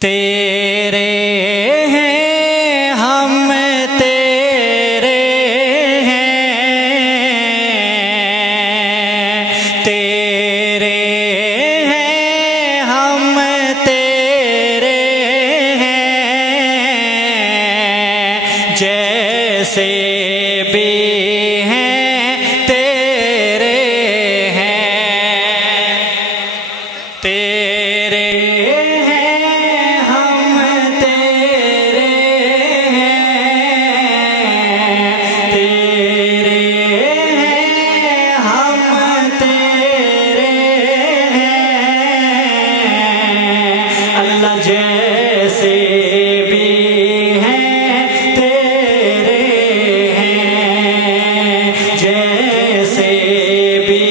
तेरे हैं हम तेरे हैं, तेरे हैं हम तेरे हैं, जैसे भी हैं तेरे हैं, तेरे जैसे भी हैं तेरे हैं, जैसे भी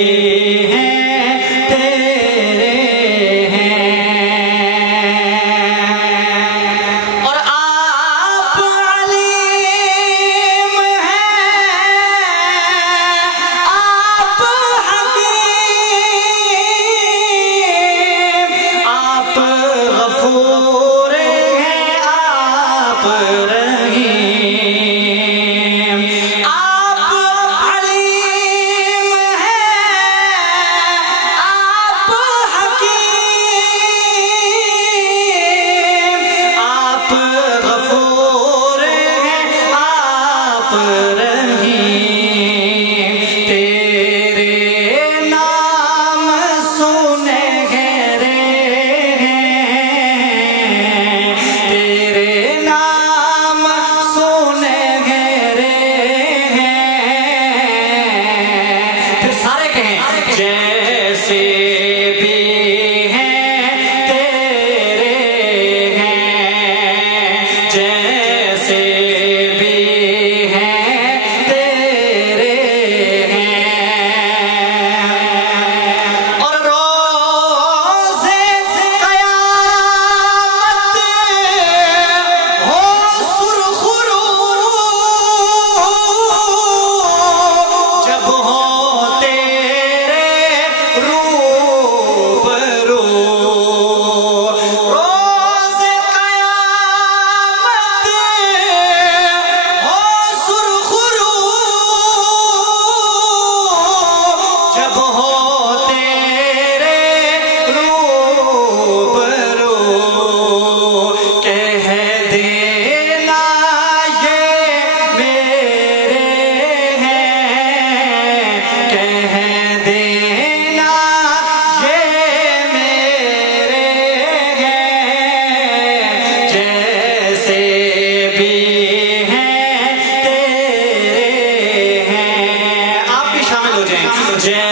हैं तेरे हैं। और आप अलीम हैं, आप हकीम, आप गफूर हैं, आप रहीम, आप अलीम हैं, आप हकीम, आप गफूर हैं, आप रहीम। तेरे नाम सुनहरे हैं, तेरे नाम सुनहरे हैं। फिर सारे कहें जैसे भी हैं तेरे हैं, जैसे भी हैं तेरे हैं। और रोज़े क़यामत हो सुरख़रू, जब हो तेरे रूबरू। रोज़े क़यामत हो सुरख़रू, जब हो तेरे रूबरू। कह देना ये मेरे हैं, कह देना ये मेरे हैं, जैसे भी हैं तेरे हैं। आप भी शामिल हो जाएं।